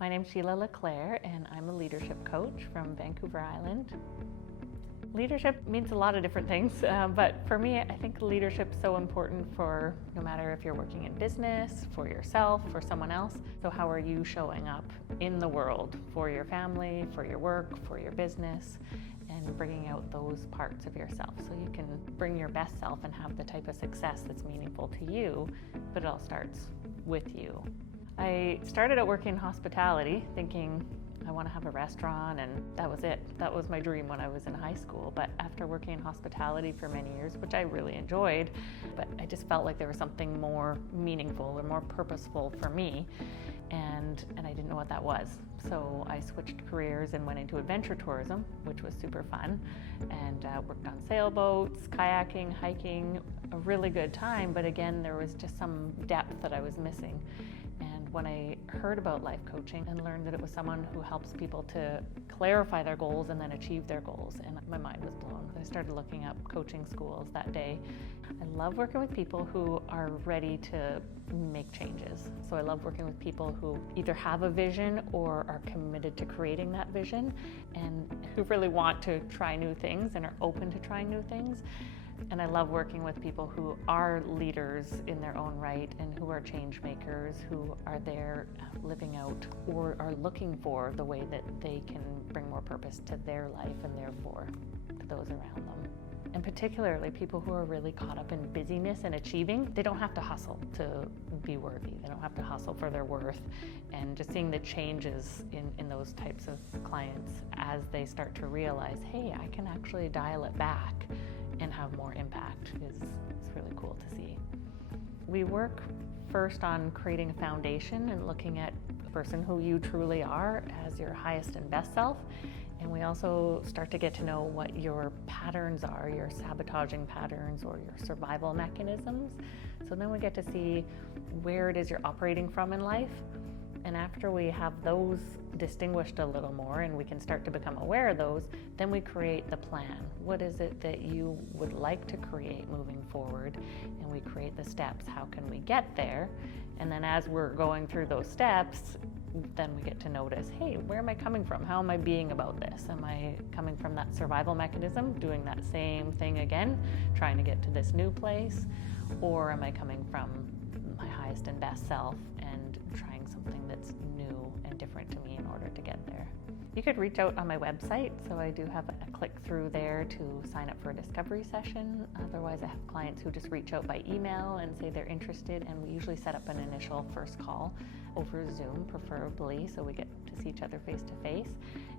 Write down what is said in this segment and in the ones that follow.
My name's Sheila Leclerc, and I'm a leadership coach from Vancouver Island. Leadership means a lot of different things, but for me, I think leadership is so important for no matter if you're working in business, for yourself, for someone else. So how are you showing up in the world for your family, for your work, for your business, and bringing out those parts of yourself so you can bring your best self and have the type of success that's meaningful to you, but it all starts with you. I started out working in hospitality thinking I want to have a restaurant, and that was it. That was my dream when I was in high school. But after working in hospitality for many years, which I really enjoyed, but I just felt like there was something more meaningful or more purposeful for me, and I didn't know what that was. So I switched careers and went into adventure tourism, which was super fun, and worked on sailboats, kayaking, hiking, a really good time. But again, there was just some depth that I was missing. And when I heard about life coaching and learned that it was someone who helps people to clarify their goals and then achieve their goals, and my mind was blown. I started looking up coaching schools that day. I love working with people who are ready to make changes. So I love working with people who either have a vision or are committed to creating that vision, and who really want to try new things and are open to trying new things. And I love working with people who are leaders in their own right and who are change makers, who are there living out or are looking for the way that they can bring more purpose to their life and therefore to those around them. And particularly people who are really caught up in busyness and achieving. They don't have to hustle to be worthy. They don't have to hustle for their worth. And just seeing the changes in those types of clients as they start to realize, hey, I can actually dial it back and have more impact is really cool to see. We work first on creating a foundation and looking at the person who you truly are as your highest and best self. And we also start to get to know what your patterns are, your sabotaging patterns or your survival mechanisms. So then we get to see where it is you're operating from in life. And after we have those distinguished a little more and we can start to become aware of those, then we create the plan. What is it that you would like to create moving forward? And we create the steps. How can we get there? And then as we're going through those steps, then we get to notice, hey, where am I coming from? How am I being about this? Am I coming from that survival mechanism, doing that same thing again, trying to get to this new place? Or am I coming from my highest and best self and trying something that's new and different to me in order to get there? You could reach out on my website, so I do have a click through there to sign up for a discovery session. Otherwise, I have clients who just reach out by email and say they're interested, and we usually set up an initial first call over Zoom, preferably, so we get to see each other face to face,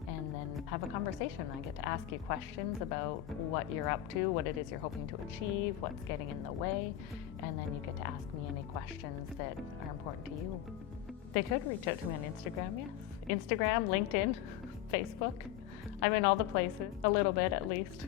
and then have a conversation. I get to ask you questions about what you're up to, what it is you're hoping to achieve, what's getting in the way, and then you get to ask me any questions that are important to you. They could reach out to me on Instagram, yes. Instagram, LinkedIn, Facebook. I'm in all the places, a little bit at least.